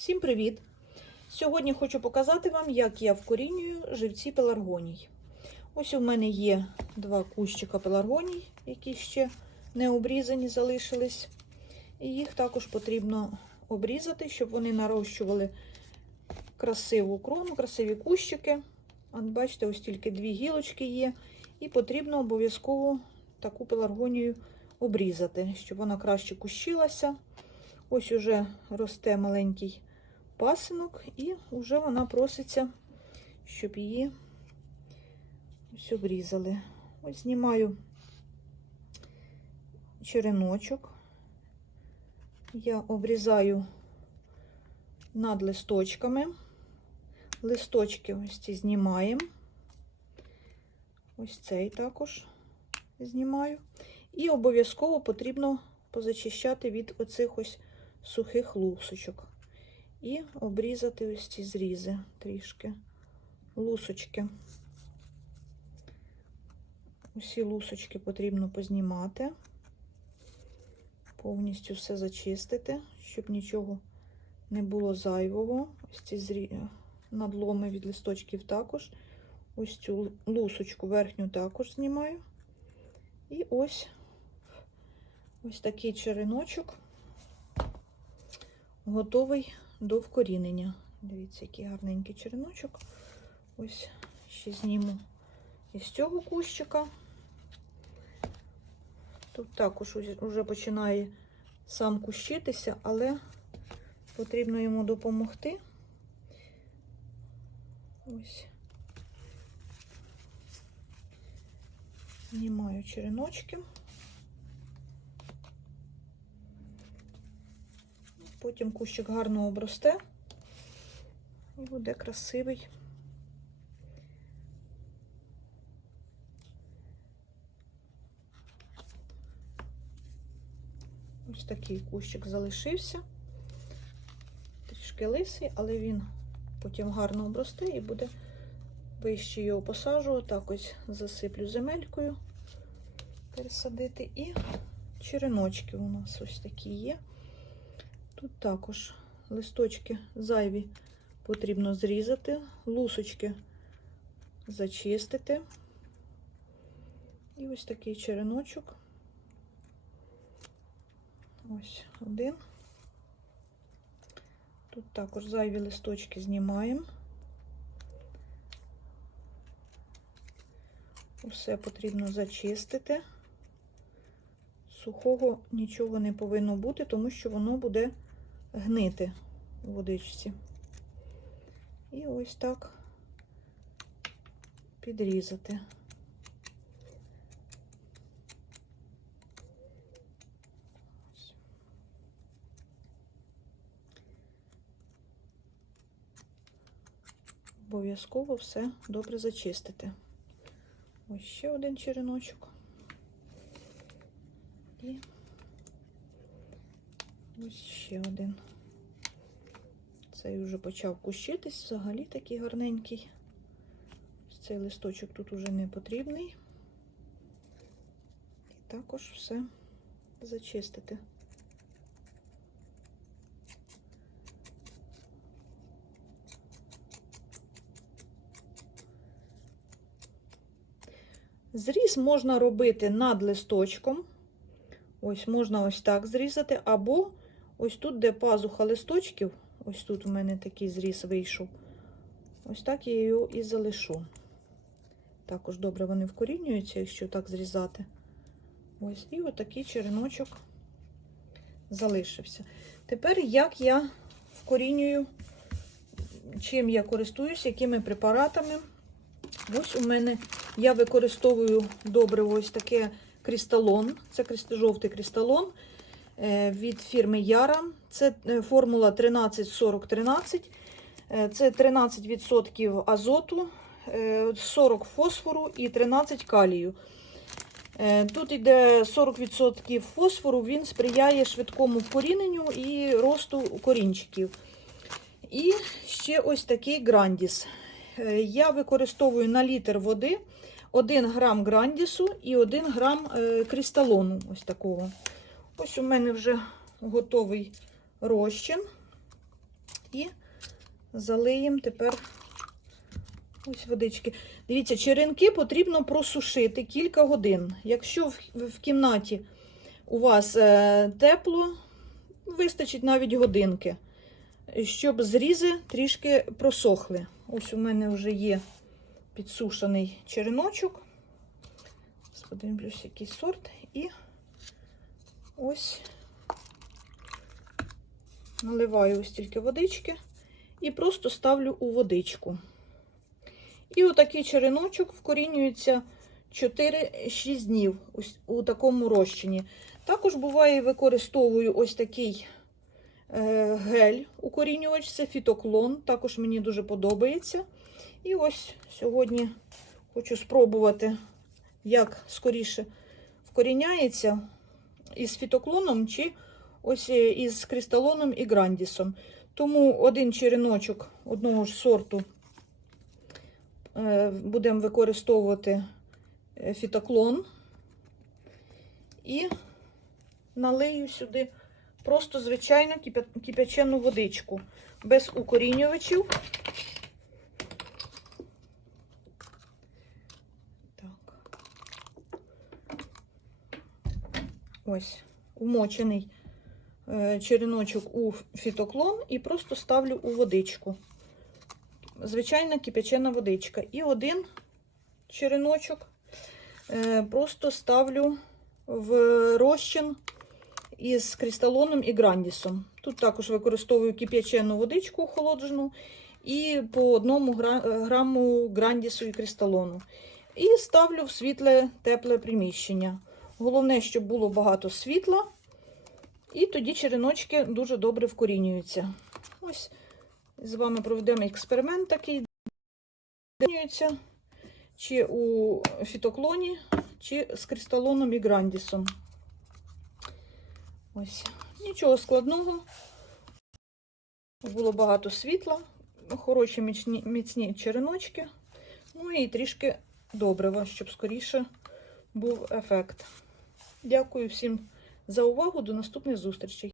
Всім привіт! Сьогодні хочу показати вам, як я вкорінюю живці пеларгоній. Ось у мене є два кущика пеларгоній, які ще не обрізані, залишились. І їх також потрібно обрізати, щоб вони нарощували красиву крону, красиві кущики. От бачите, ось тільки дві гілочки є. І потрібно обов'язково таку пеларгонію обрізати, щоб вона краще кущилася. Ось уже росте маленький пасинок, і вже вона проситься, щоб її ось обрізали. Ось знімаю череночок. Я обрізаю над листочками. Листочки ось ці знімаємо. Ось цей також знімаю. І обов'язково потрібно позачищати від оцих ось сухих лусочок. І обрізати ось ці зрізи трішки, лусочки. Усі лусочки потрібно познімати, повністю все зачистити, щоб нічого не було зайвого. Ось ці зрі... надломи від листочків також. Ось цю лусочку верхню також знімаю. І ось ось такий череночок готовий до вкорінення. Дивіться, який гарненький череночок. Ось ще зніму із цього кущика. Тут також вже починає сам кущитися, але потрібно йому допомогти. Ось. Знімаю череночки. Потім кущик гарно обросте і буде красивий. Ось такий кущик залишився. Трішки лисий, але він потім гарно обросте і буде вище його посаджу. Так ось засиплю земелькою, пересадити. І череночки у нас ось такі є. Тут також листочки зайві потрібно зрізати, лусочки зачистити. І ось такий череночок. Ось один. Тут також зайві листочки знімаємо. Усе потрібно зачистити. Сухого нічого не повинно бути, тому що воно буде гнити у водичці. І ось так підрізати. Обов'язково все добре зачистити. Ось ще один череночок. І ось ще один. Цей вже почав кущитись, взагалі такий гарненький. Цей листочок тут уже не потрібний. І також все зачистити. Зріз можна робити над листочком. Ось можна ось так зрізати, або ось тут, де пазуха листочків, ось тут у мене такий зріз вийшов. Ось так я його і залишу. Також добре вони вкорінюються, якщо так зрізати. Ось, і отакий череночок залишився. Тепер як я вкорінюю, чим я користуюсь, якими препаратами. Ось у мене я використовую добре ось таке крісталон. Це жовтий крісталон від фірми Яра. Це е, формула 134013. Це 13% азоту, 40 фосфору і 13 калію. Е, тут йде 40% фосфору, він сприяє швидкому вкоріненню і росту корінчиків. І ще ось такий грандіс. Е, Я використовую на літр води 1 грам грандісу і 1 грам е, кристалону. Ось такого. Ось у мене вже готовий розчин. І залиємо тепер ось водички. Дивіться, черенки потрібно просушити кілька годин. Якщо в, кімнаті у вас е, тепло, вистачить навіть годинки, щоб зрізи трішки просохли. Ось у мене вже є підсушений череночок. Подивлюсь, який сорт. І ось наливаю ось тільки водички і просто ставлю у водичку. І отакий череночок вкорінюється 4-6 днів ось у такому розчині. Також буває, використовую ось такий е, гель укорінювач, це фітоклон, також мені дуже подобається. І ось сьогодні хочу спробувати, як скоріше вкоріняється із фітоклоном чи ось е, із кристалоном і грандісом. Тому один череночок одного ж сорту е, будемо використовувати е, фітоклон і налию сюди просто звичайну кипячену водичку без укорінювачів. Ось, умочений е, череночок у фітоклон і просто ставлю у водичку. Звичайна кипячена водичка. І один череночок е, просто ставлю в розчин із кристалоном і грандісом. Тут також використовую кип'ячену водичку охолоджену і по одному граму грандісу і кристалону. І ставлю в світле тепле приміщення. Головне, щоб було багато світла, і тоді череночки дуже добре вкорінюються. Ось з вами проведемо експеримент такий. Вкорінюються чи у фітоклоні, чи з кристалоном і грандісом. Ось, нічого складного. Було багато світла, хороші міцні, міцні череночки, ну і трішки добрива, щоб скоріше був ефект. Дякую всім за увагу. До наступних зустрічей.